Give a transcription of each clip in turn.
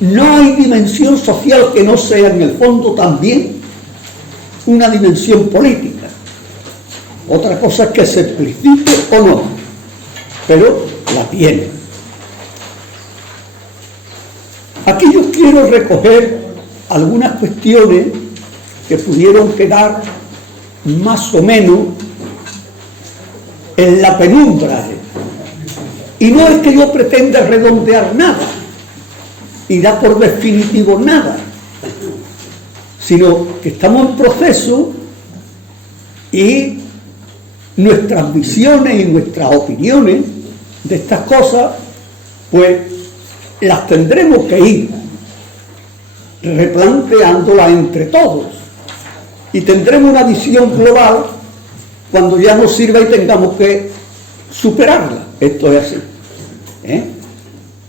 no hay dimensión social que no sea en el fondo también una dimensión política. Otra cosa es que se explicite o no, pero la tiene. Aquí yo quiero recoger algunas cuestiones que pudieron quedar más o menos en la penumbra. Y no es que yo pretenda redondear nada y dar por definitivo nada, sino que estamos en proceso y nuestras visiones y nuestras opiniones de estas cosas, pues las tendremos que ir replanteándolas entre todos y tendremos una visión global cuando ya nos sirva y tengamos que superarla. Esto es así,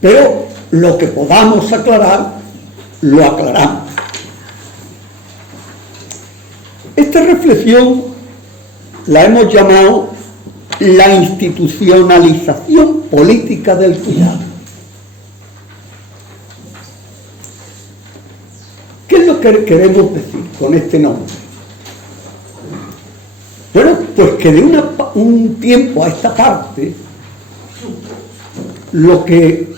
pero lo que podamos aclarar lo aclaramos. Esta reflexión la hemos llamado la institucionalización política del cuidado. ¿Qué es lo que queremos decir con este nombre? Bueno, pues que de un tiempo a esta parte, lo que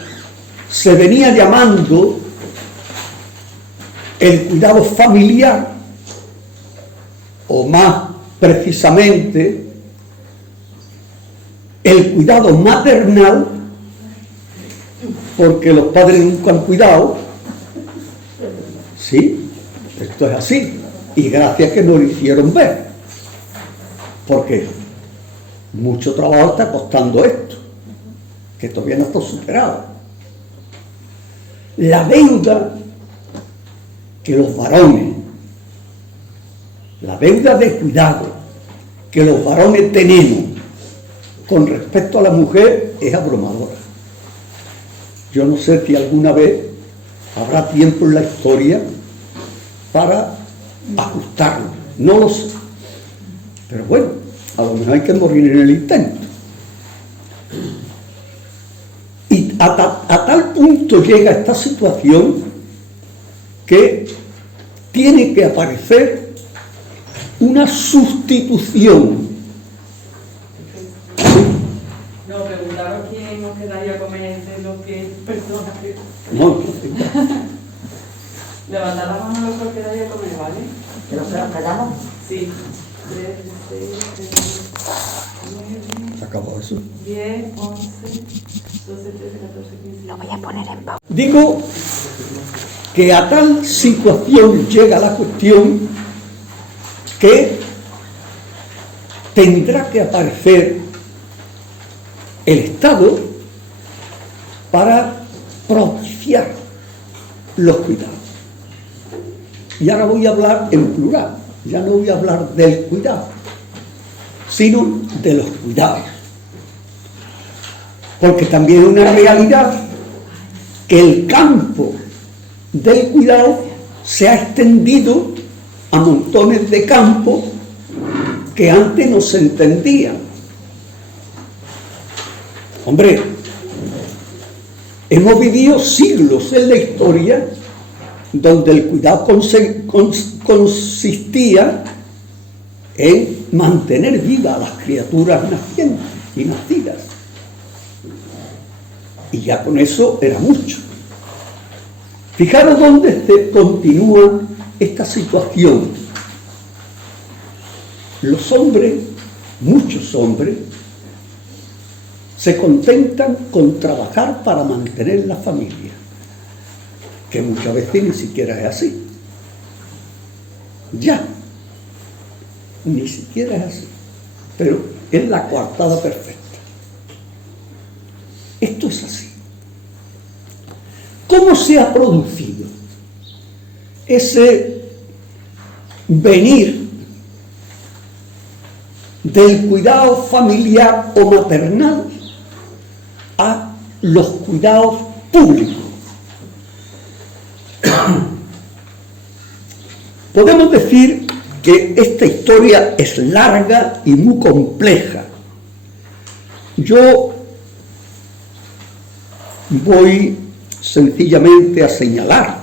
se venía llamando el cuidado familiar, o más precisamente el cuidado maternal, porque los padres nunca han cuidado, sí, esto es así, y gracias que nos lo hicieron ver, porque mucho trabajo está costando esto, que todavía no está superado. La deuda que los varones, la deuda de cuidado que los varones tenemos con respecto a la mujer es abrumadora. Yo no sé si alguna vez habrá tiempo en la historia para ajustarlo, no lo sé, pero bueno, a lo mejor hay que morir en el intento. Y a tal punto llega esta situación que tiene que aparecer una sustitución. No, preguntaba quién nos quedaría a comer entre los que personas que... No, Levantad la mano los que quedaría a comer, ¿vale? ¿Que nos quedamos? Sí. 3, 6, 7, 9, ¿se acabó eso? 10, 11, 12, 13, 14, 15... Lo voy a poner en pausa. Digo que a tal situación llega la cuestión que tendrá que aparecer el Estado para propiciar los cuidados. Y ahora voy a hablar en plural, ya no voy a hablar del cuidado, sino de los cuidados. Porque también es una realidad que el campo del cuidado se ha extendido a montones de campos que antes no se entendían. Hombre, hemos vivido siglos en la historia donde el cuidado consistía en mantener vivas a las criaturas nacientes y nacidas. Y ya con eso era mucho. Fijaros dónde se continúa esta situación. Los hombres, muchos hombres, se contentan con trabajar para mantener la familia, que muchas veces ni siquiera es así. Ya, ni siquiera es así, pero es la coartada perfecta. Esto es así. ¿Cómo se ha producido ese venir del cuidado familiar o maternal a los cuidados públicos? Podemos decir que esta historia es larga y muy compleja. Yo voy sencillamente a señalar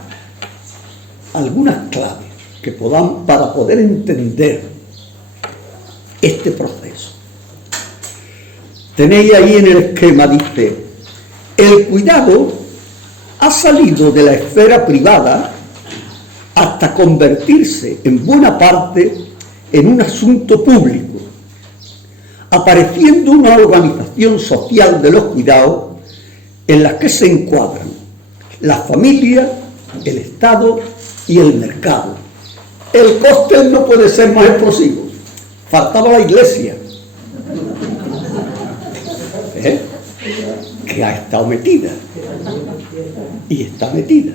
algunas claves que podamos para poder entender este proceso. Tenéis ahí en el esquema, dice, el cuidado ha salido de la esfera privada hasta convertirse en buena parte en un asunto público, apareciendo una organización social de los cuidados en la que se encuadran la familia, el Estado y el mercado. El cóctel no puede ser más explosivo. Faltaba la Iglesia, que ha estado metida y está metida.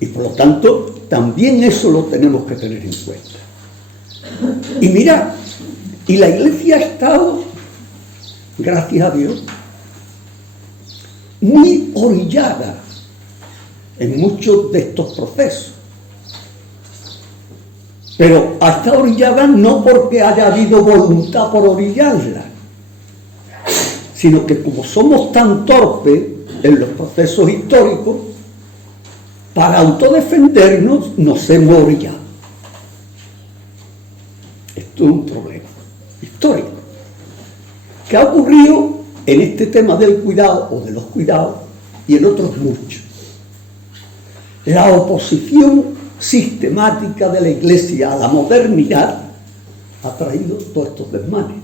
Y por lo tanto, también eso lo tenemos que tener en cuenta. Y mira, y la Iglesia ha estado, gracias a Dios, muy orillada en muchos de estos procesos. Pero ha estado orillada no porque haya habido voluntad por orillarla, sino que como somos tan torpes en los procesos históricos, para autodefendernos nos hemos orillado. Esto es un problema histórico que ha ocurrido en este tema del cuidado o de los cuidados y en otros muchos. La oposición sistemática de la Iglesia a la modernidad ha traído todos estos desmanes.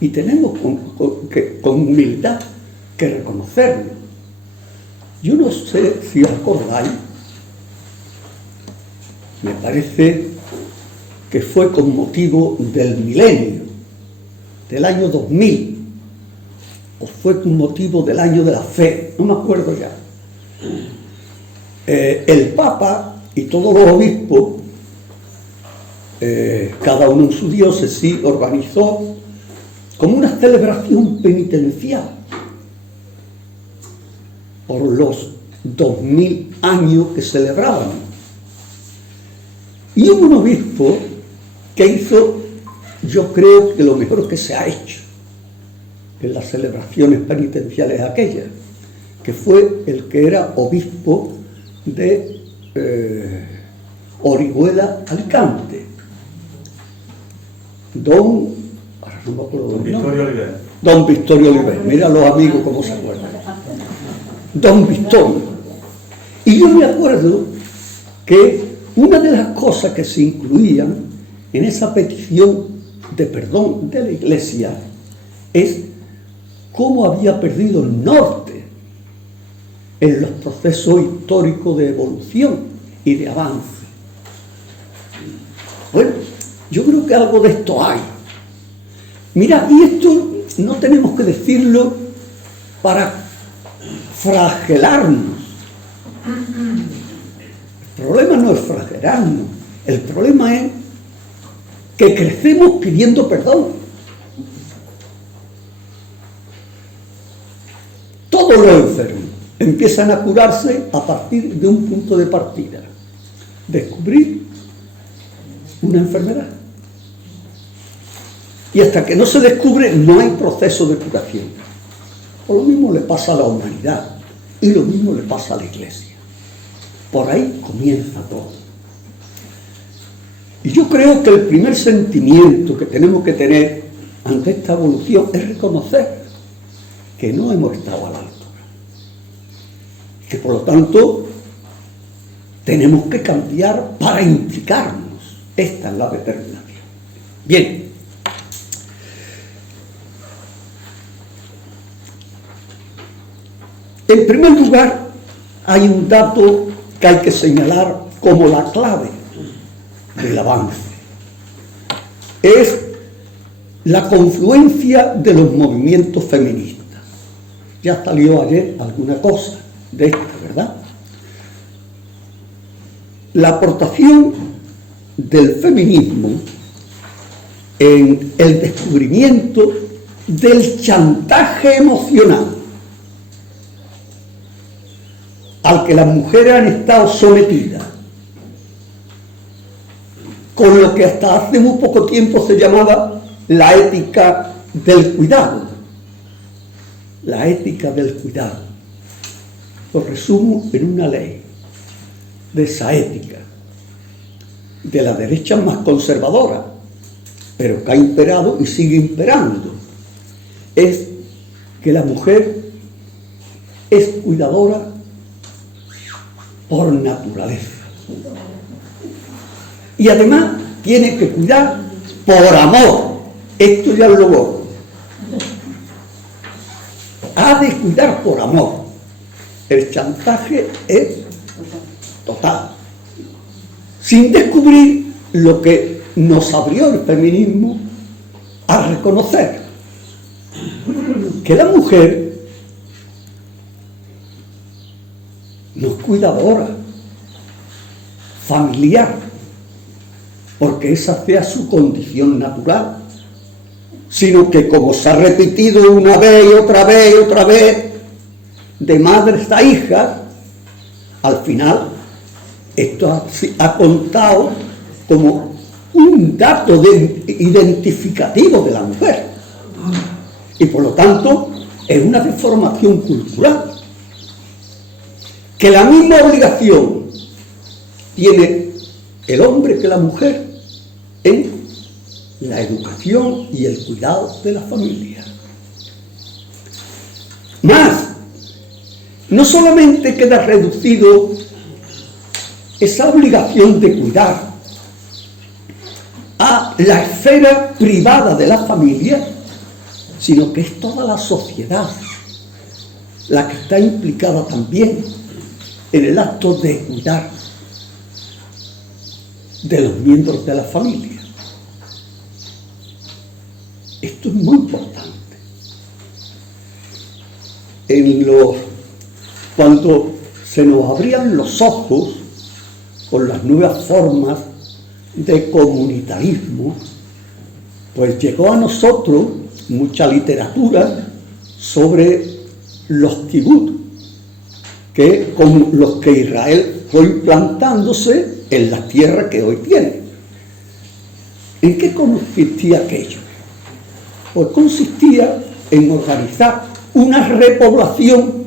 Y tenemos con humildad que reconocerlo. Yo no sé si os acordáis, me parece que fue con motivo del milenio, del año 2000, o fue con motivo del año de la fe, no me acuerdo ya. El Papa y todos los obispos, cada uno en su diócesis, organizó como una celebración penitencial por los 2000 años que celebraban. Y hubo un obispo que hizo, yo creo que lo mejor que se ha hecho en las celebraciones penitenciales aquellas, que fue el que era obispo de Orihuela, Alicante, don Victorio Oliver. Mira los amigos cómo se acuerdan. Don Victorio. Y yo me acuerdo que una de las cosas que se incluían en esa petición de perdón de la Iglesia es cómo había perdido el norte en los procesos históricos de evolución y de avance. Bueno, yo creo que algo de esto hay. Mira, y esto no tenemos que decirlo para flagelarnos. El problema no es flagelarnos, el problema es que crecemos pidiendo perdón. Todos los enfermos empiezan a curarse a partir de un punto de partida: descubrir una enfermedad. Y hasta que no se descubre, no hay proceso de curación. Por lo mismo le pasa a la humanidad y lo mismo le pasa a la Iglesia. Por ahí comienza todo. Y yo creo que el primer sentimiento que tenemos que tener ante esta evolución es reconocer que no hemos estado a la altura. Que por lo tanto tenemos que cambiar para implicarnos. Esta es la determinación. Bien. En primer lugar, hay un dato que hay que señalar como la clave del avance. Es la confluencia de los movimientos feministas. Ya salió ayer alguna cosa de esto, ¿verdad? La aportación del feminismo en el descubrimiento del chantaje emocional al que las mujeres han estado sometidas, con lo que hasta hace muy poco tiempo se llamaba la ética del cuidado. la ética del cuidado. Lo resumo en una ley de esa ética, de la derecha más conservadora, pero que ha imperado y sigue imperando. Es que la mujer es cuidadora por naturaleza. Y además tiene que cuidar por amor. Esto ya lo gordo. Ha de cuidar por amor. El chantaje es total. Sin descubrir lo que nos abrió el feminismo a reconocer. Que la mujer no es cuidadora, familiar, porque esa sea su condición natural, sino que, como se ha repetido una vez y otra vez y otra vez, de madres a hijas, al final esto ha contado como un dato identificativo de la mujer, y por lo tanto es una deformación cultural. Que la misma obligación tiene el hombre que la mujer en la educación y el cuidado de la familia. Más, no solamente queda reducido esa obligación de cuidar a la esfera privada de la familia, sino que es toda la sociedad la que está implicada también en el acto de cuidar de los miembros de la familia. Esto es muy importante. Cuando se nos abrían los ojos con las nuevas formas de comunitarismo, pues llegó a nosotros mucha literatura sobre los kibbutz, que con los que Israel fue implantándose en la tierra que hoy tiene. ¿En qué consistía aquello? Pues consistía en organizar una repoblación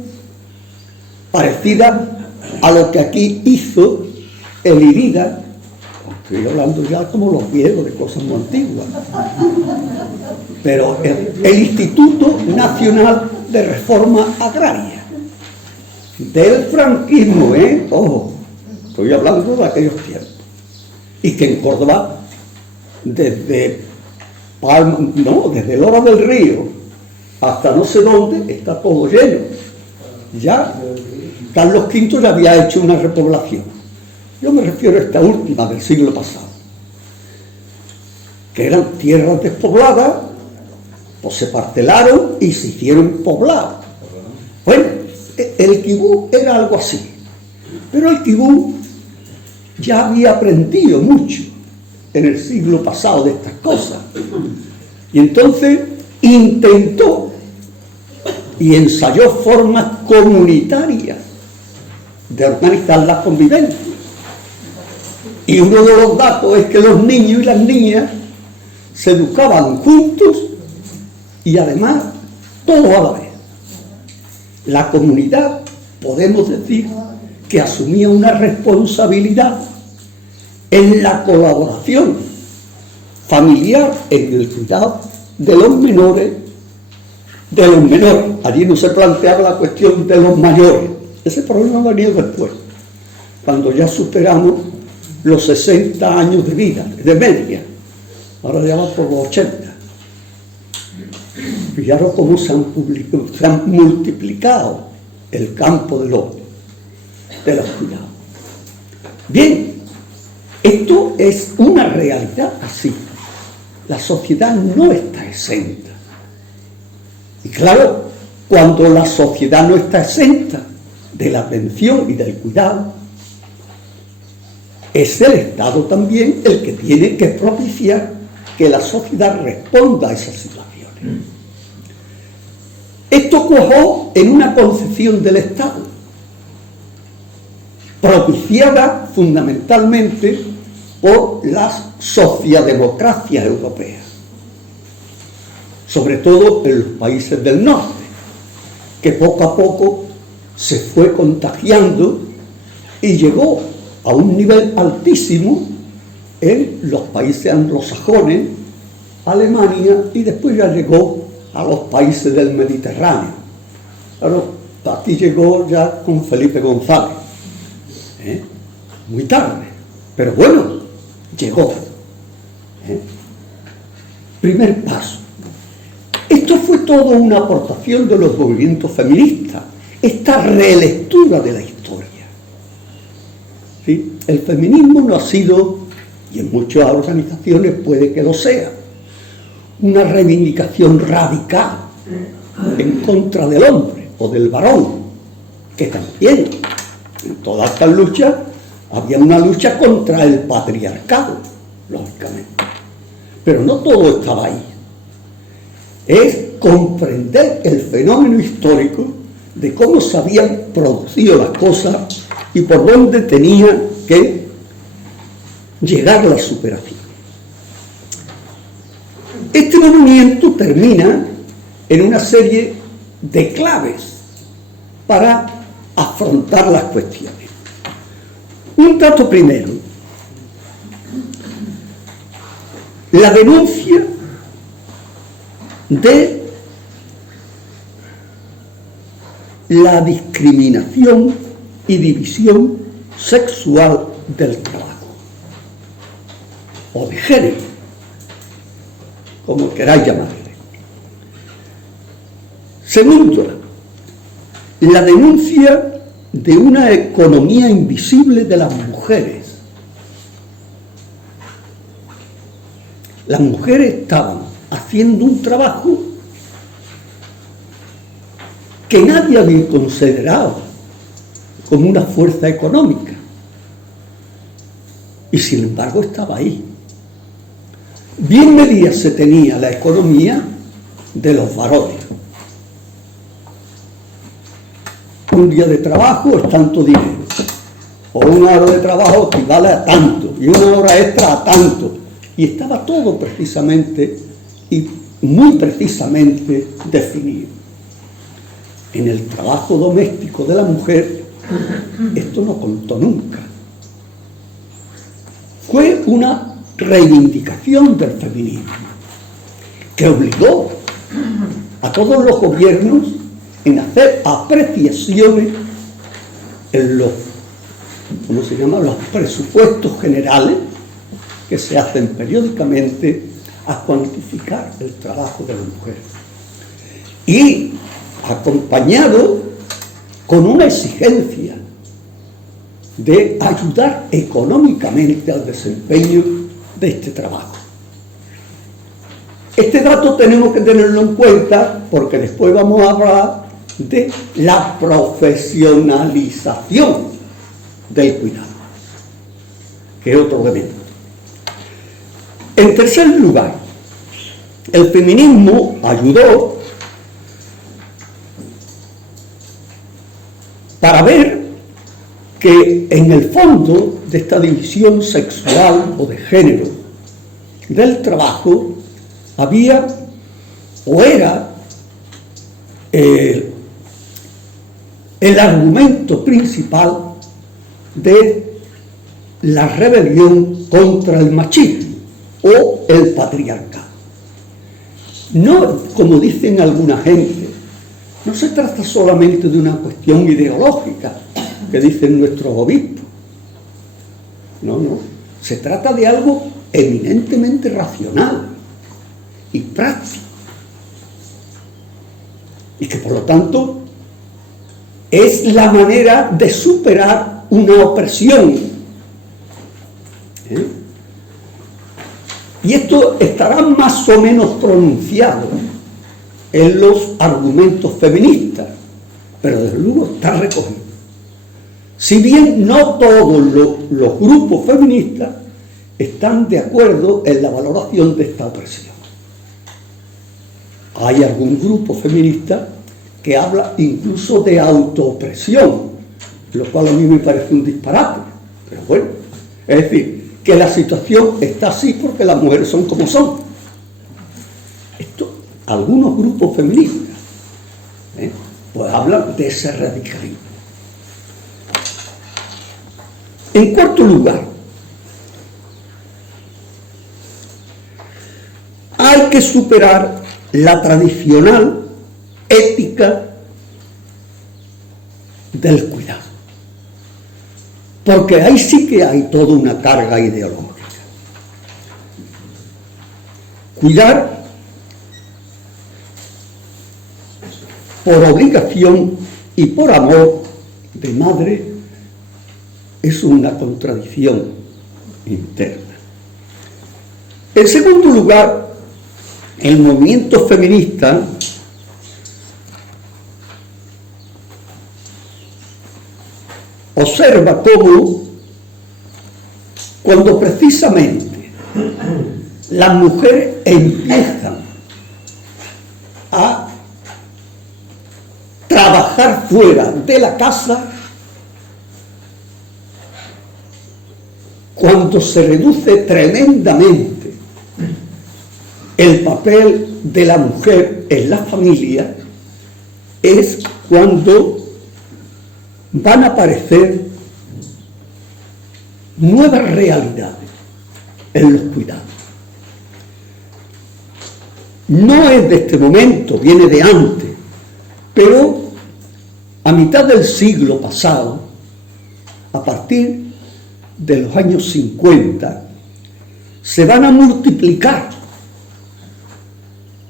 parecida a lo que aquí hizo el IRIDA. Estoy hablando ya como los viejos, de cosas muy antiguas. Pero el Instituto Nacional de Reforma Agraria del franquismo, ojo, estoy hablando de aquellos tiempos, y que en Córdoba, desde Lora del Río hasta no sé dónde, está todo lleno. Ya Carlos V ya había hecho una repoblación. Yo me refiero a esta última del siglo pasado, que eran tierras despobladas, pues se parcelaron y se hicieron poblados. Bueno, el kibutz era algo así, pero el kibutz ya había aprendido mucho en el siglo pasado de estas cosas, y entonces intentó y ensayó formas comunitarias de organizar la convivencia. Y uno de los datos es que los niños y las niñas se educaban juntos y además todos a la vez. La comunidad, podemos decir, que asumía una responsabilidad en la colaboración familiar en el cuidado de los menores. Allí no se planteaba la cuestión de los mayores. Ese problema ha venido después, cuando ya superamos los 60 años de vida, de media. Ahora ya va por los 80. Fijaros cómo se han multiplicado el campo de los cuidados. Bien, esto es una realidad así. La sociedad no está exenta. Y claro, cuando la sociedad no está exenta de la atención y del cuidado, es el Estado también el que tiene que propiciar que la sociedad responda a esas situaciones. Esto cuajó en una concepción del Estado, propiciada fundamentalmente por las socialdemocracias europeas, sobre todo en los países del norte, que poco a poco se fue contagiando y llegó a un nivel altísimo en los países anglosajones, Alemania, y después ya llegó a los países del Mediterráneo. Claro, aquí llegó ya con Felipe González, muy tarde, pero bueno, llegó. Primer paso. Esto fue todo una aportación de los movimientos feministas, esta relectura de la historia. ¿Sí? El feminismo no ha sido, y en muchas organizaciones puede que lo sea, una reivindicación radical en contra del hombre o del varón, que también en todas estas luchas había una lucha contra el patriarcado, lógicamente. Pero no todo estaba ahí. Es comprender el fenómeno histórico de cómo se habían producido las cosas y por dónde tenía que llegar la superación. Este movimiento termina en una serie de claves para afrontar las cuestiones. Un dato primero: la denuncia de la discriminación y división sexual del trabajo, o de género, como queráis llamarle. Segundo, la denuncia de una economía invisible de las mujeres. Las mujeres estaban haciendo un trabajo que nadie había considerado como una fuerza económica, y sin embargo estaba ahí. Bien medida se tenía la economía de los varones. Un día de trabajo es tanto dinero, o una hora de trabajo equivale a tanto, y una hora extra a tanto, y estaba todo precisamente y muy precisamente definido. En el trabajo doméstico de la mujer esto no contó nunca. Fue una reivindicación del feminismo que obligó a todos los gobiernos en hacer apreciaciones en los, ¿cómo se llama?, los presupuestos generales que se hacen periódicamente, a cuantificar el trabajo de la mujer. Y acompañado con una exigencia de ayudar económicamente al desempeño de este trabajo. Este dato tenemos que tenerlo en cuenta porque después vamos a hablar de la profesionalización del cuidado, que es otro elemento. En tercer lugar, el feminismo ayudó para ver que en el fondo de esta división sexual o de género del trabajo había o era el argumento principal de la rebelión contra el machismo o el patriarcado. No, como dicen alguna gente, no se trata solamente de una cuestión ideológica, que dicen nuestros obispos. No, se trata de algo eminentemente racional y práctico, y que por lo tanto es la manera de superar una opresión. Y esto estará más o menos pronunciado en los argumentos feministas, pero desde luego está recogido. Si bien no todos los grupos feministas están de acuerdo en la valoración de esta opresión. Hay algún grupo feminista que habla incluso de autoopresión, lo cual a mí me parece un disparate, pero bueno, es decir, que la situación está así porque las mujeres son como son. Esto, algunos grupos feministas, pues habla de ese radicalismo. En cuarto lugar, hay que superar la tradicional ética del cuidado, porque ahí sí que hay toda una carga ideológica. Cuidar por obligación y por amor de madre es una contradicción interna. En segundo lugar, el movimiento feminista observa cómo cuando precisamente las mujeres empiezan a trabajar fuera de la casa, cuando se reduce tremendamente el papel de la mujer en la familia, es cuando van a aparecer nuevas realidades en los cuidados. No es de este momento, viene de antes, pero a mitad del siglo pasado, a partir de los años 50, se van a multiplicar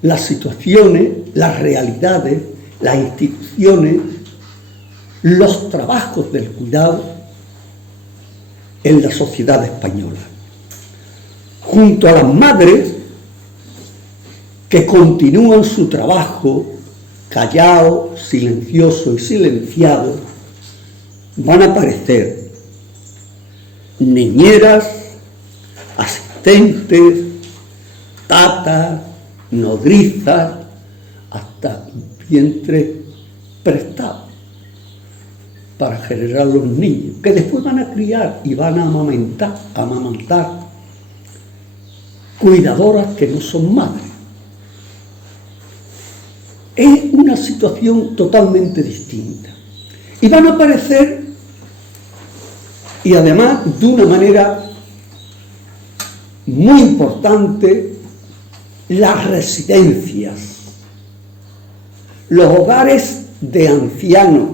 las situaciones, las realidades, las instituciones, los trabajos del cuidado en la sociedad española. Junto a las madres que continúan su trabajo callado, silencioso y silenciado, van a aparecer niñeras, asistentes, tatas, nodrizas, hasta vientres prestados para generar los niños, que después van a criar y van a amamantar cuidadoras que no son madres. Es una situación totalmente distinta. Y van a aparecer, y además de una manera muy importante, las residencias, los hogares de ancianos,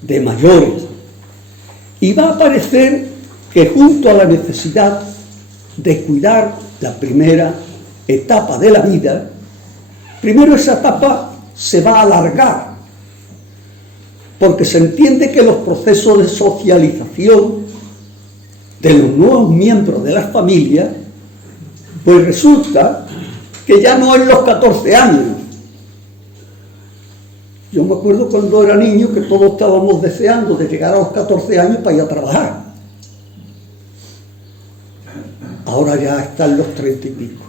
de mayores. Y va a aparecer que junto a la necesidad de cuidar la primera etapa de la vida, primero esa etapa se va a alargar, porque se entiende que los procesos de socialización de los nuevos miembros de la familia, pues resulta que ya no es los 14 años. Yo me acuerdo cuando era niño que todos estábamos deseando de llegar a los 14 años para ir a trabajar. Ahora ya están los 30 y pico.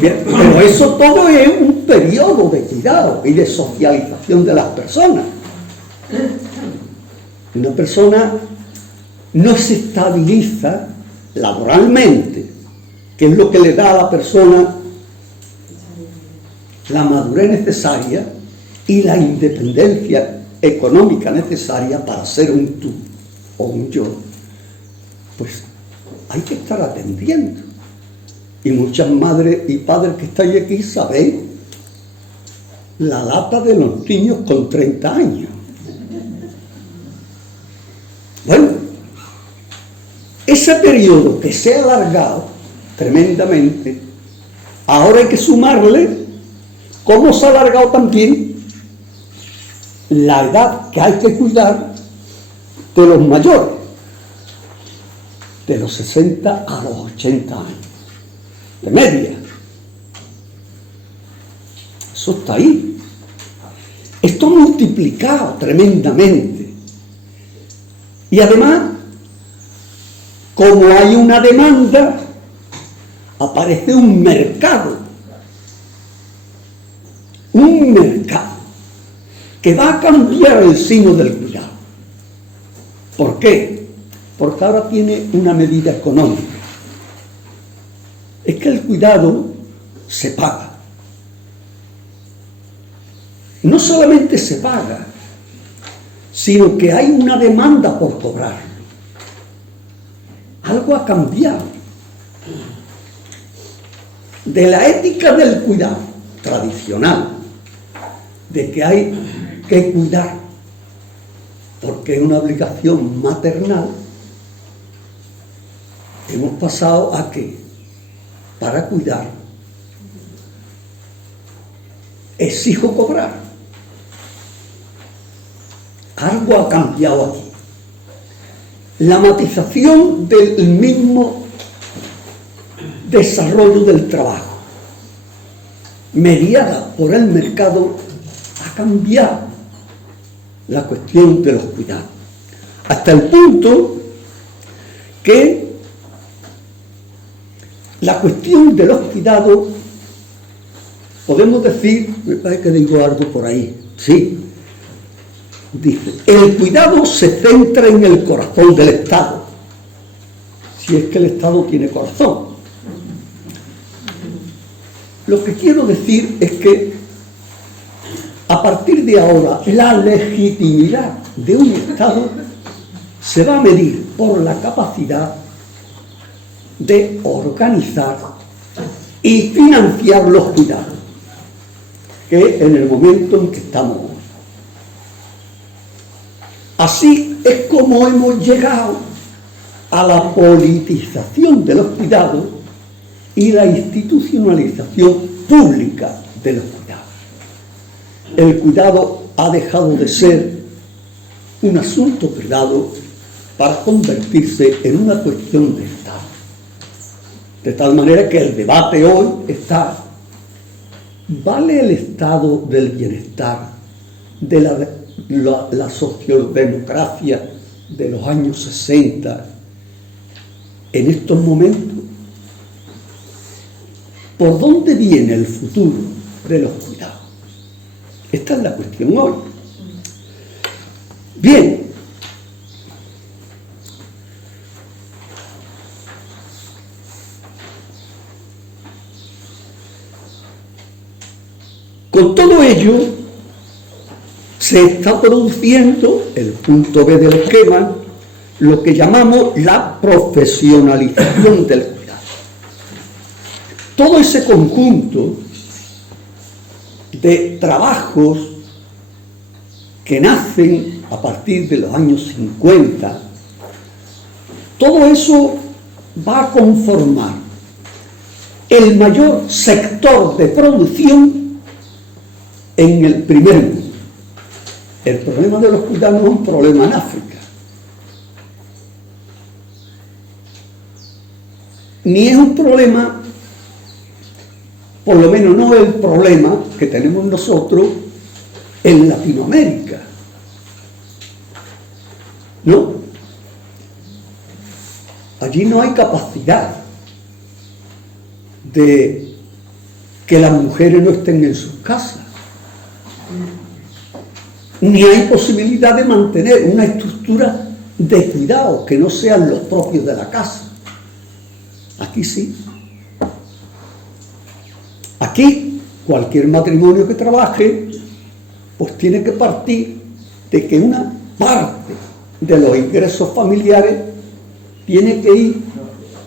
Bien, pero eso todo es un periodo de cuidado y de socialización de las personas. Una persona no se estabiliza laboralmente, que es lo que le da a la persona la madurez necesaria y la independencia económica necesaria para ser un tú o un yo. Pues hay que estar atendiendo. Y muchas madres y padres que estáis aquí sabéis la lata de los niños con 30 años. Bueno, ese periodo que se ha alargado tremendamente, ahora hay que sumarle cómo se ha alargado también la edad que hay que cuidar de los mayores, de los 60 a los 80 años, de media. Eso está ahí. Esto multiplicado tremendamente. Y además, como hay una demanda, aparece un mercado que va a cambiar el signo del cuidado. ¿Por qué? Porque ahora tiene una medida económica. Es que el cuidado se paga. No solamente se paga, sino que hay una demanda por cobrarlo. Algo ha cambiado. De la ética del cuidado tradicional, de que hay que cuidar porque es una obligación maternal, hemos pasado a que para cuidar exijo cobrar. Algo ha cambiado aquí. La matización del mismo desarrollo del trabajo, mediada por el mercado, ha cambiado la cuestión de los cuidados. Hasta el punto que la cuestión de los cuidados, podemos decir, me parece que digo algo por ahí, sí, dice, el cuidado se centra en el corazón del Estado, si es que el Estado tiene corazón. Lo que quiero decir es que a partir de ahora la legitimidad de un Estado se va a medir por la capacidad de organizar y financiar los cuidados, que en el momento en que estamos hoy. Así es como hemos llegado a la politización de los cuidados y la institucionalización pública de los cuidados. El cuidado ha dejado de ser un asunto privado para convertirse en una cuestión de Estado. De tal manera que el debate hoy está: ¿vale el estado del bienestar de la socialdemocracia de los años 60 en estos momentos? ¿Por dónde viene el futuro de los cuidados? Esta es la cuestión hoy. Bien, con todo ello se está produciendo, el punto B del esquema, lo que llamamos la profesionalización del cuidado. Todo ese conjunto de trabajos que nacen a partir de los años 50, todo eso va a conformar el mayor sector de producción en el primer mundo. El problema de los cuidados no es un problema en África, ni es un problema, por lo menos no el problema que tenemos nosotros en Latinoamérica. No. Allí no hay capacidad de que las mujeres no estén en sus casas, ni hay posibilidad de mantener una estructura de cuidado que no sean los propios de la casa. Aquí sí. Aquí cualquier matrimonio que trabaje pues tiene que partir de que una parte de los ingresos familiares tiene que ir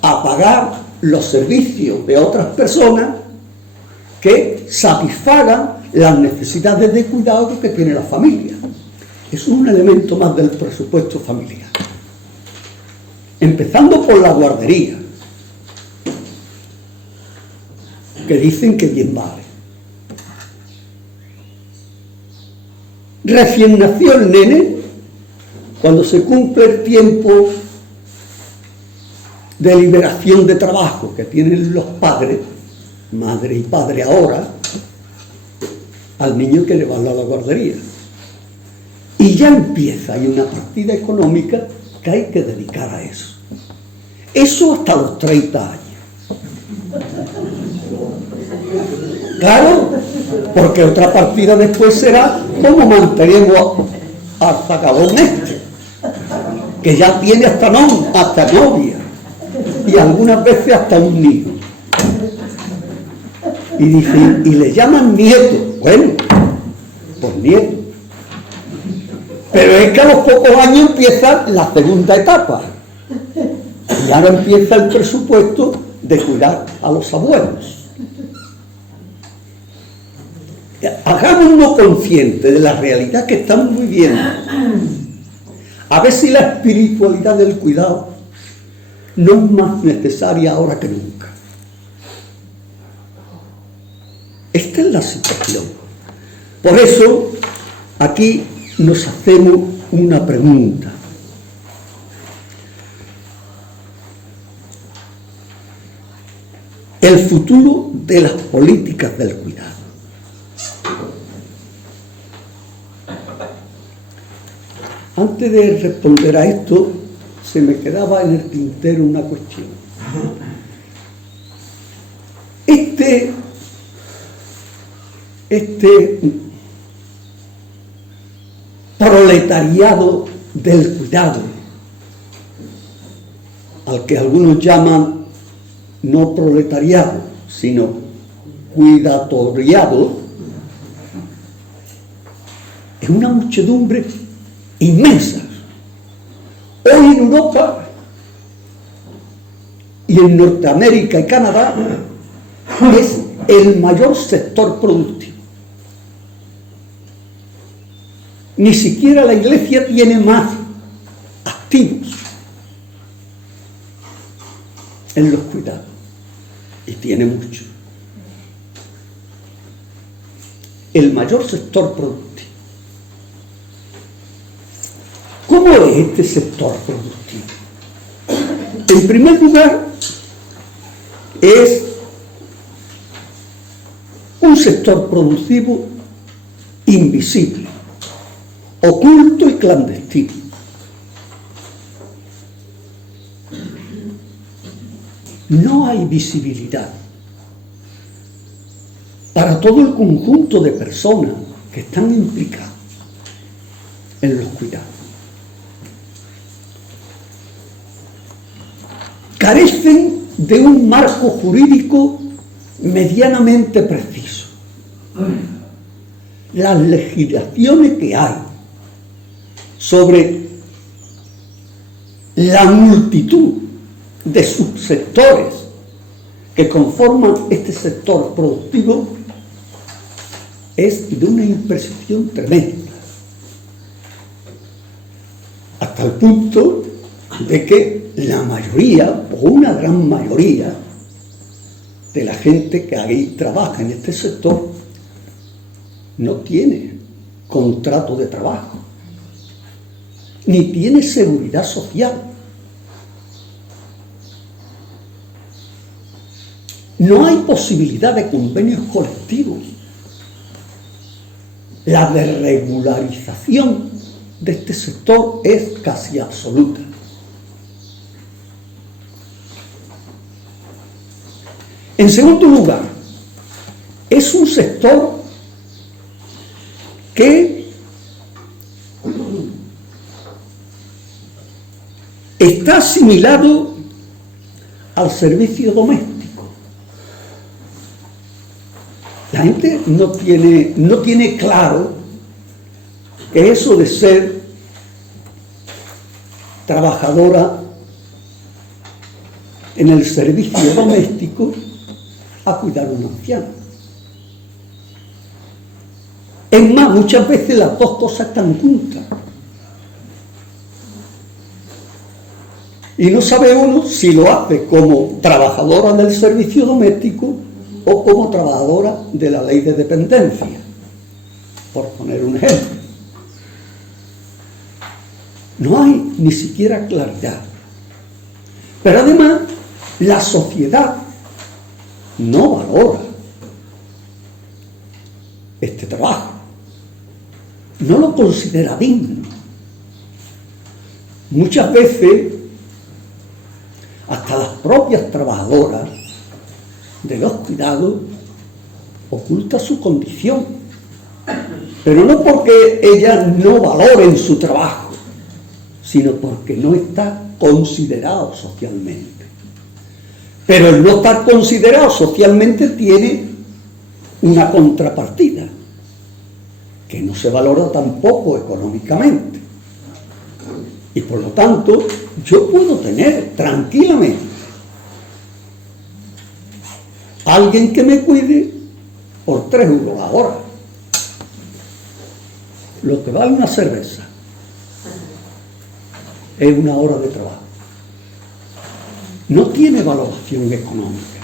a pagar los servicios de otras personas que satisfagan las necesidades de cuidado que tiene la familia. Es un elemento más del presupuesto familiar. Empezando por la guardería, que dicen que bien vale. Recién nació el nene, cuando se cumple el tiempo de liberación de trabajo que tienen los padres, madre y padre ahora, al niño hay que llevarlo a la guardería. Y ya empieza, hay una partida económica que hay que dedicar a eso. Eso hasta los 30 años. Claro, porque otra partida después será cómo mantenemos al vagabundo este, que ya tiene hasta novia y algunas veces hasta un niño. Y dicen, y le llaman nieto. Bueno, pues nieto. Pero es que a los pocos años empieza la segunda etapa. Y ahora empieza el presupuesto de cuidar a los abuelos. Hagámonos conscientes de la realidad que estamos viviendo. A ver si la espiritualidad del cuidado no es más necesaria ahora que nunca. Esta es la situación. Por eso, aquí nos hacemos una pregunta. El futuro de las políticas del cuidado. Antes de responder a esto, se me quedaba en el tintero una cuestión. Este proletariado del cuidado, al que algunos llaman no proletariado, sino cuidatoriado, es una muchedumbre inmensa. Hoy en Europa y en Norteamérica y Canadá es el mayor sector productivo. Ni siquiera la Iglesia tiene más activos en los cuidados, y tiene mucho. El mayor sector productivo. ¿Cómo es este sector productivo? En primer lugar, es un sector productivo invisible, oculto y clandestino. No hay visibilidad para todo el conjunto de personas que están implicadas en los cuidados. Carecen de un marco jurídico medianamente preciso. Las legislaciones que hay sobre la multitud de subsectores que conforman este sector productivo es de una imprecisión tremenda, hasta el punto de que la mayoría, o una gran mayoría, de la gente que ahí trabaja en este sector no tiene contrato de trabajo, ni tiene seguridad social. No hay posibilidad de convenios colectivos. La desregularización de este sector es casi absoluta. En segundo lugar, es un sector que está asimilado al servicio doméstico. La gente no tiene claro que eso de ser trabajadora en el servicio doméstico a cuidar a un anciano. Es más, muchas veces las dos cosas están juntas. Y no sabe uno si lo hace como trabajadora del servicio doméstico o como trabajadora de la ley de dependencia, por poner un ejemplo. No hay ni siquiera claridad. Pero además, la sociedad no valora este trabajo, no lo considera digno. Muchas veces, hasta las propias trabajadoras de los cuidados ocultan su condición, pero no porque ellas no valoren su trabajo, sino porque no está considerado socialmente. Pero el no estar considerado socialmente tiene una contrapartida que no se valora tampoco económicamente. Y por lo tanto, yo puedo tener tranquilamente alguien que me cuide por 3 euros la hora, lo que vale una cerveza es una hora de trabajo. No tiene valoración económica.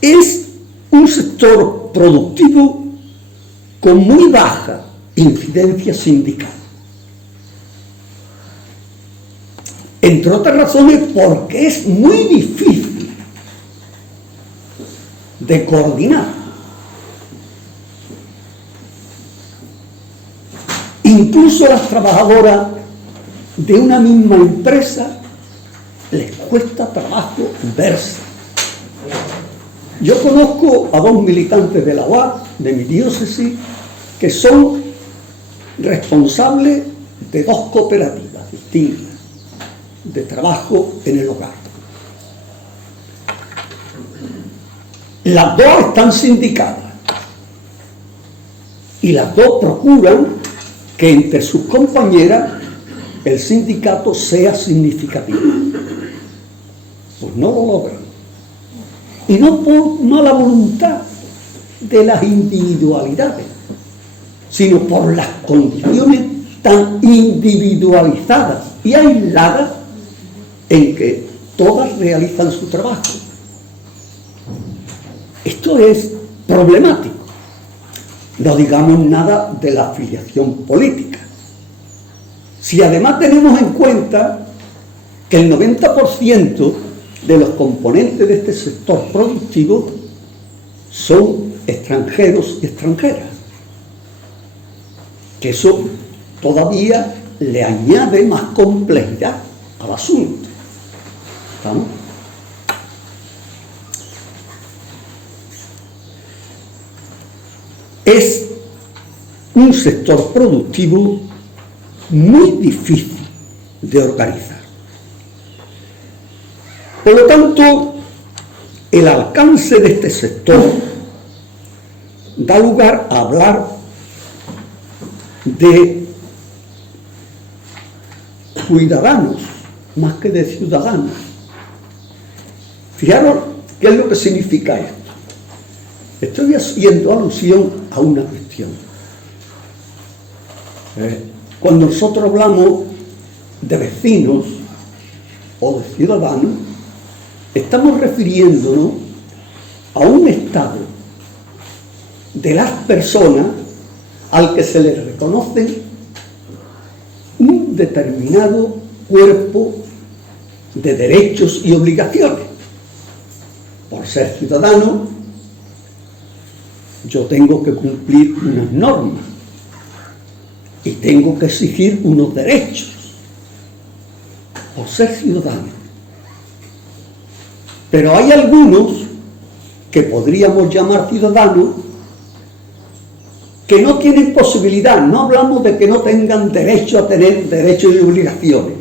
Es un sector productivo con muy baja incidencia sindical. Entre otras razones porque es muy difícil de coordinar. Incluso a las trabajadoras de una misma empresa les cuesta trabajo verse. Yo conozco a 2 militantes de la UAC, de mi diócesis, que son responsables de 2 cooperativas distintas de trabajo en el hogar. Las 2 están sindicadas y las 2 procuran que entre sus compañeras el sindicato sea significativo. Pues no lo logran. Y no por mala voluntad de las individualidades, sino por las condiciones tan individualizadas y aisladas en que todas realizan su trabajo. Esto es problemático. No digamos nada de la afiliación política. Si además tenemos en cuenta que el 90% de los componentes de este sector productivo son extranjeros y extranjeras, que eso todavía le añade más complejidad al asunto. ¿Estamos? Es un sector productivo muy difícil de organizar. Por lo tanto, el alcance de este sector da lugar a hablar de ciudadanos más que de ciudadanos. Fijaros qué es lo que significa esto. Estoy haciendo alusión a una cuestión. Cuando nosotros hablamos de vecinos o de ciudadanos, estamos refiriéndonos a un estado de las personas al que se les reconoce un determinado cuerpo de derechos y obligaciones. Por ser ciudadano, yo tengo que cumplir unas normas y tengo que exigir unos derechos por ser ciudadano. Pero hay algunos que podríamos llamar ciudadanos que no tienen posibilidad. No hablamos de que no tengan derecho a tener derechos y obligaciones,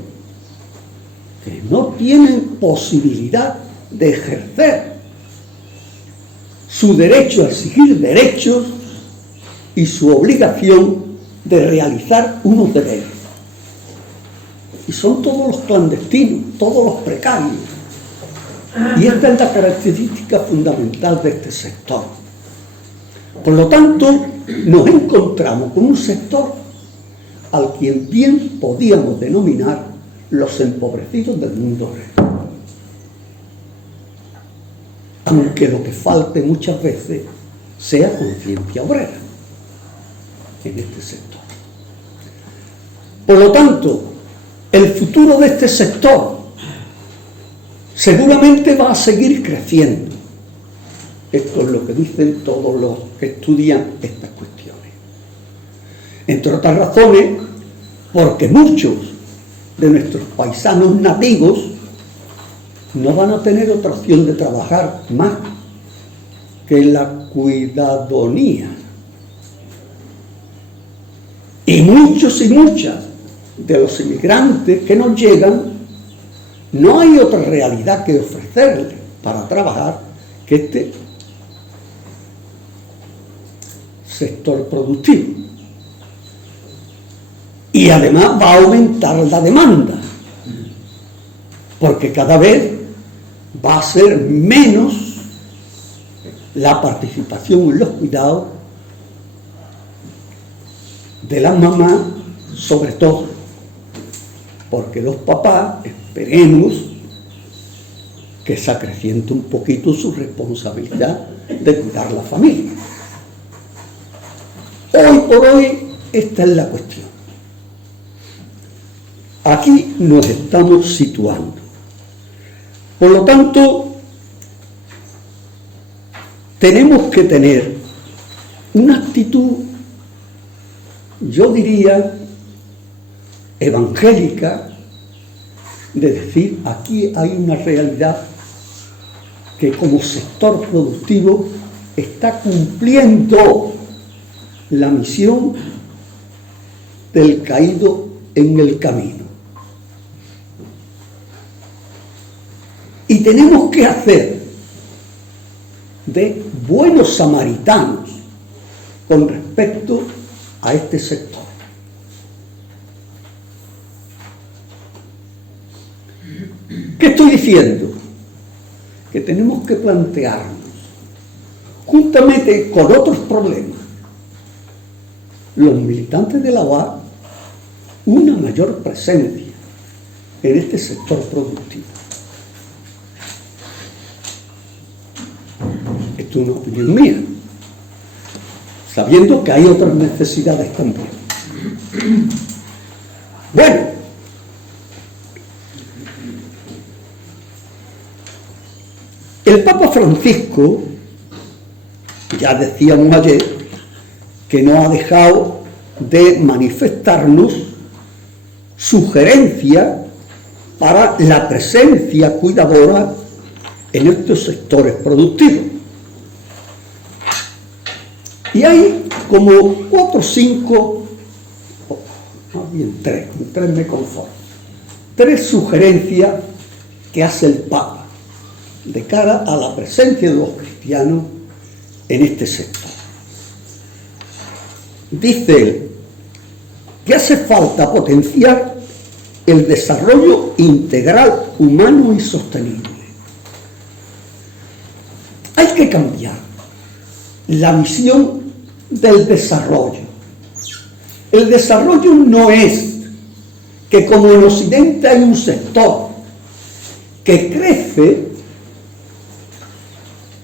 que no tienen posibilidad de ejercer su derecho a exigir derechos y su obligación de realizar unos deberes. Y son todos los clandestinos, todos los precarios. Y esta es la característica fundamental de este sector. Por lo tanto, nos encontramos con un sector al quien bien podíamos denominar los empobrecidos del mundo real. Aunque lo que falte muchas veces sea conciencia obrera en este sector. Por lo tanto, el futuro de este sector seguramente va a seguir creciendo. Esto es lo que dicen todos los que estudian estas cuestiones. Entre otras razones, porque muchos de nuestros paisanos nativos no van a tener otra opción de trabajar más que la cuidadonía. Y muchos y muchas de los inmigrantes que nos llegan no hay otra realidad que ofrecerle para trabajar que este sector productivo. Y además va a aumentar la demanda, porque cada vez va a ser menos la participación en los cuidados de las mamás, sobre todo, porque los papás esperemos que se acreciente un poquito su responsabilidad de cuidar la familia. Hoy por hoy, esta es la cuestión. Aquí nos estamos situando. Por lo tanto, tenemos que tener una actitud, yo diría, evangélica, de decir, aquí hay una realidad que como sector productivo está cumpliendo la misión del caído en el camino. Y tenemos que hacer de buenos samaritanos con respecto a este sector. ¿Qué estoy diciendo? Que tenemos que plantearnos, juntamente con otros problemas, los militantes de la UAR, una mayor presencia en este sector productivo. Esto es una opinión mía, sabiendo que hay otras necesidades también. Bueno, el Papa Francisco, ya decíamos ayer, que no ha dejado de manifestarnos sugerencias para la presencia cuidadora en estos sectores productivos. Y hay como 4 o 5, más bien 3, con 3 me conformo, 3 sugerencias que hace el Papa de cara a la presencia de los cristianos en este sector. Dice él que hace falta potenciar el desarrollo integral, humano y sostenible. Hay que cambiar la visión del desarrollo. El desarrollo no es que como en Occidente hay un sector que crece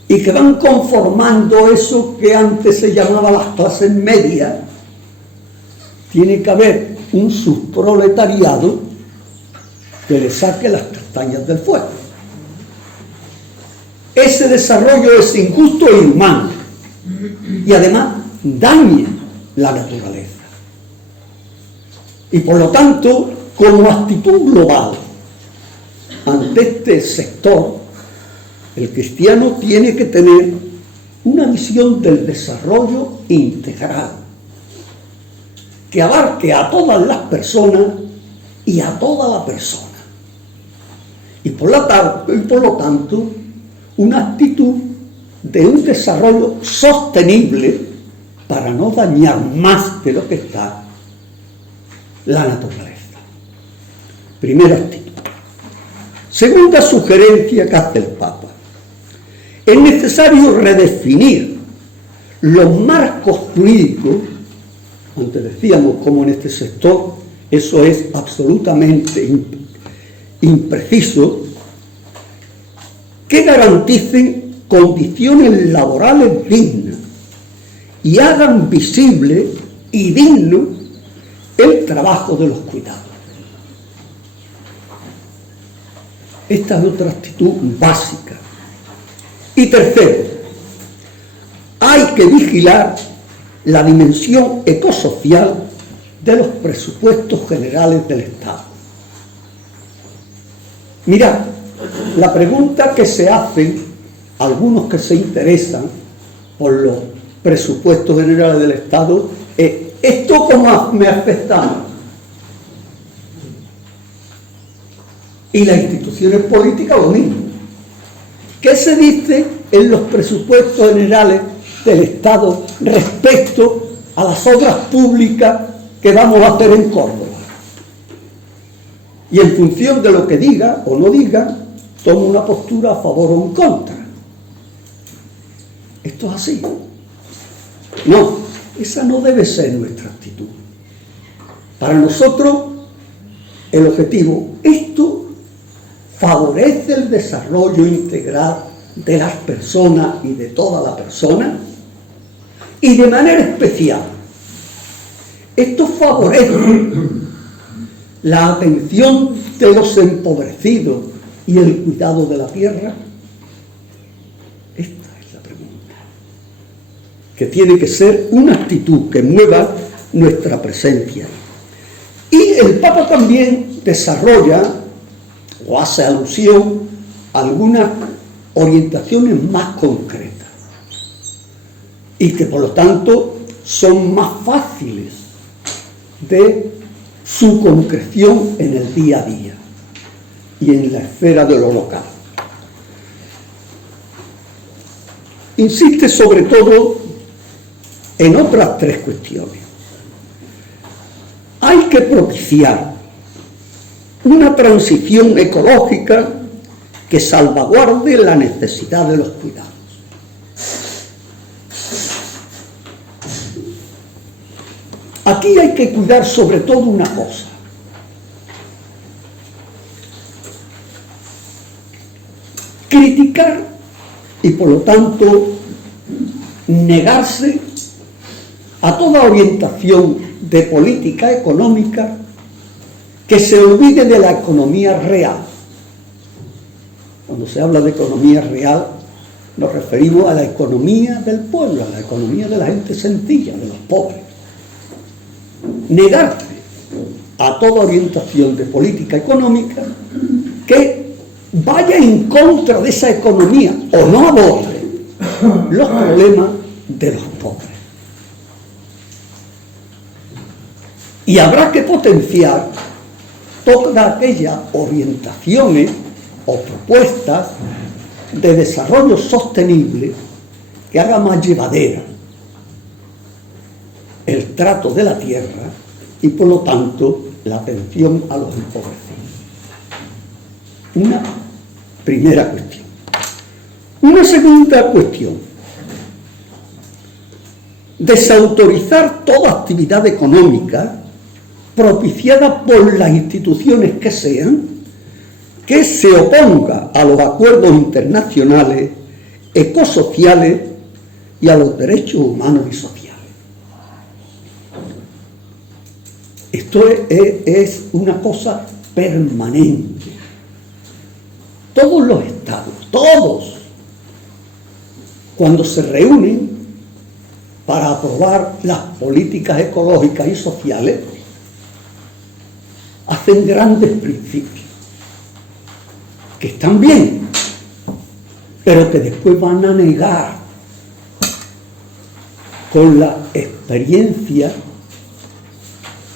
y que van conformando eso que antes se llamaba las clases medias. Tiene que haber un subproletariado que le saque las castañas del fuego. Ese desarrollo es injusto e inhumano y además daña la naturaleza. Y por lo tanto, como actitud global ante este sector, el cristiano tiene que tener una visión del desarrollo integral que abarque a todas las personas y a toda la persona. Y por lo tanto, una actitud de un desarrollo sostenible para no dañar más de lo que está la naturaleza. Primera actitud. Segunda sugerencia que hace el Papa. Es necesario redefinir los marcos jurídicos. Antes decíamos como en este sector eso es absolutamente impreciso, que garanticen condiciones laborales dignas y hagan visible y digno el trabajo de los cuidados. Esta es otra actitud básica. Y tercero, hay que vigilar la dimensión ecosocial de los presupuestos generales del Estado. Mirad, la pregunta que se hacen algunos que se interesan por los presupuestos generales del Estado es: ¿esto cómo me afecta? Y las instituciones políticas lo mismo. ¿Qué se dice en los presupuestos generales del Estado respecto a las obras públicas que vamos a hacer en Córdoba? Y en función de lo que diga o no diga, tomo una postura a favor o en contra. Esto es así. No, esa no debe ser nuestra actitud. Para nosotros, el objetivo, esto favorece el desarrollo integral de las personas y de toda la persona, y de manera especial, esto favorece la atención de los empobrecidos y el cuidado de la tierra. Esta es la pregunta, que tiene que ser una actitud que mueva nuestra presencia. Y el Papa también desarrolla o hace alusión a algunas orientaciones más concretas y que por lo tanto son más fáciles de su concreción en el día a día y en la esfera de lo local. Insiste sobre todo en otras tres cuestiones. Hay que propiciar una transición ecológica que salvaguarde la necesidad de los cuidados. Aquí hay que cuidar sobre todo una cosa. Criticar y por lo tanto negarse a toda orientación de política económica que se olvide de la economía real. Cuando se habla de economía real, nos referimos a la economía del pueblo, a la economía de la gente sencilla, de los pobres. Negarse a toda orientación de política económica que vaya en contra de esa economía o no aborde los problemas de los pobres. Y habrá que potenciar todas aquellas orientaciones o propuestas de desarrollo sostenible que haga más llevadera el trato de la tierra y por lo tanto la atención a los empobrecidos. Una primera cuestión. Una segunda cuestión. Desautorizar toda actividad económica propiciada por las instituciones que sean, que se oponga a los acuerdos internacionales, ecosociales y a los derechos humanos y sociales. Esto es una cosa permanente. Todos los estados, todos, cuando se reúnen para aprobar las políticas ecológicas y sociales, hacen grandes principios que están bien, pero que después van a negar con la experiencia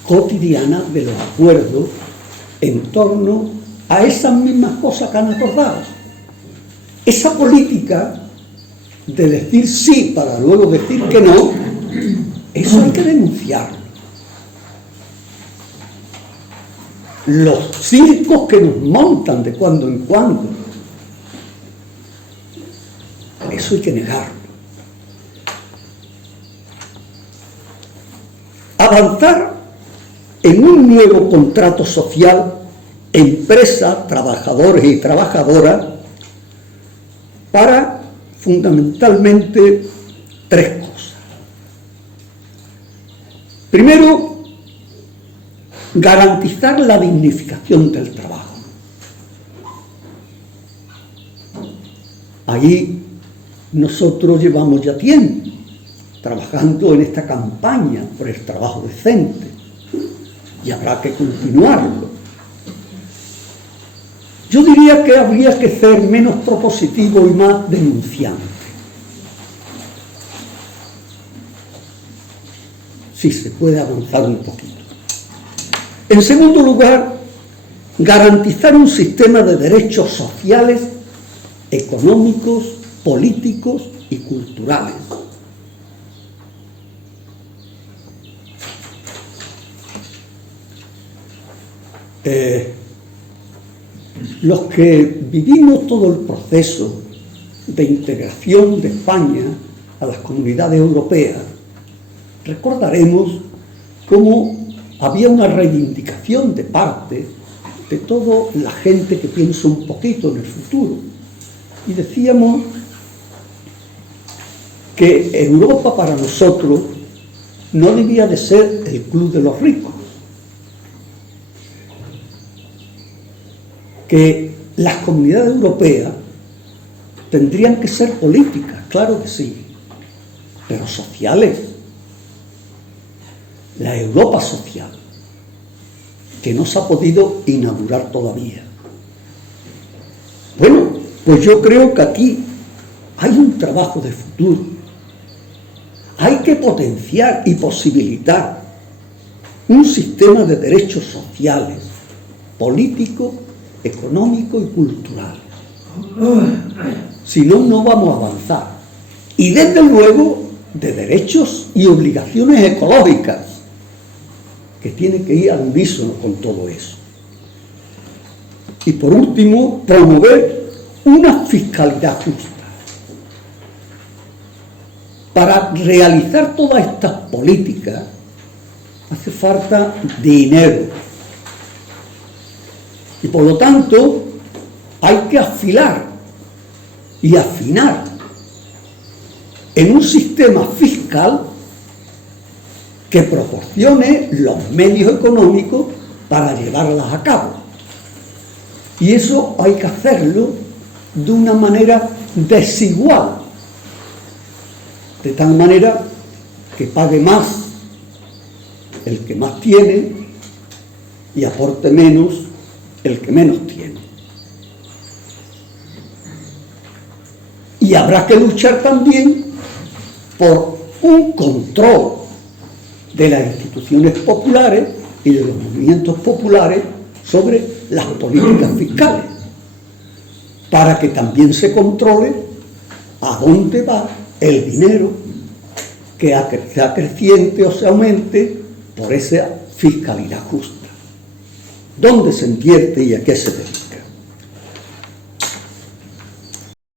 cotidiana de los acuerdos en torno a esas mismas cosas que han acordado. Esa política de decir sí para luego decir que no, eso hay que denunciarlo. Los circos que nos montan de cuando en cuando, eso hay que negarlo. Avanzar en un nuevo contrato social, empresa, trabajadores y trabajadoras, para fundamentalmente tres cosas. Primero, garantizar la dignificación del trabajo. Ahí nosotros llevamos ya tiempo trabajando en esta campaña por el trabajo decente y habrá que continuarlo. Yo diría que habría que ser menos propositivo y más denunciante. Sí, se puede avanzar un poquito. En segundo lugar, garantizar un sistema de derechos sociales, económicos, políticos y culturales. Los que vivimos todo el proceso de integración de España a las comunidades europeas, recordaremos cómo había una reivindicación de parte de toda la gente que piensa un poquito en el futuro. Y decíamos que Europa para nosotros no debía de ser el club de los ricos, que las comunidades europeas tendrían que ser políticas, claro que sí, pero sociales. La Europa social, que no se ha podido inaugurar todavía. Bueno, pues yo creo que aquí hay un trabajo de futuro. Hay que potenciar y posibilitar un sistema de derechos sociales, políticos, económicos y culturales. Si no, no vamos a avanzar. Y desde luego de derechos y obligaciones ecológicas, que tiene que ir al unísono con todo eso. Y por último, promover una fiscalidad justa. Para realizar todas estas políticas hace falta dinero. Y por lo tanto hay que afilar y afinar en un sistema fiscal que proporcione los medios económicos para llevarlas a cabo. Y eso hay que hacerlo de una manera desigual, de tal manera que pague más el que más tiene y aporte menos el que menos tiene. Y habrá que luchar también por un control de las instituciones populares y de los movimientos populares sobre las políticas fiscales, para que también se controle a dónde va el dinero que sea creciente o se aumente por esa fiscalidad justa. ¿Dónde se invierte y a qué se dedica?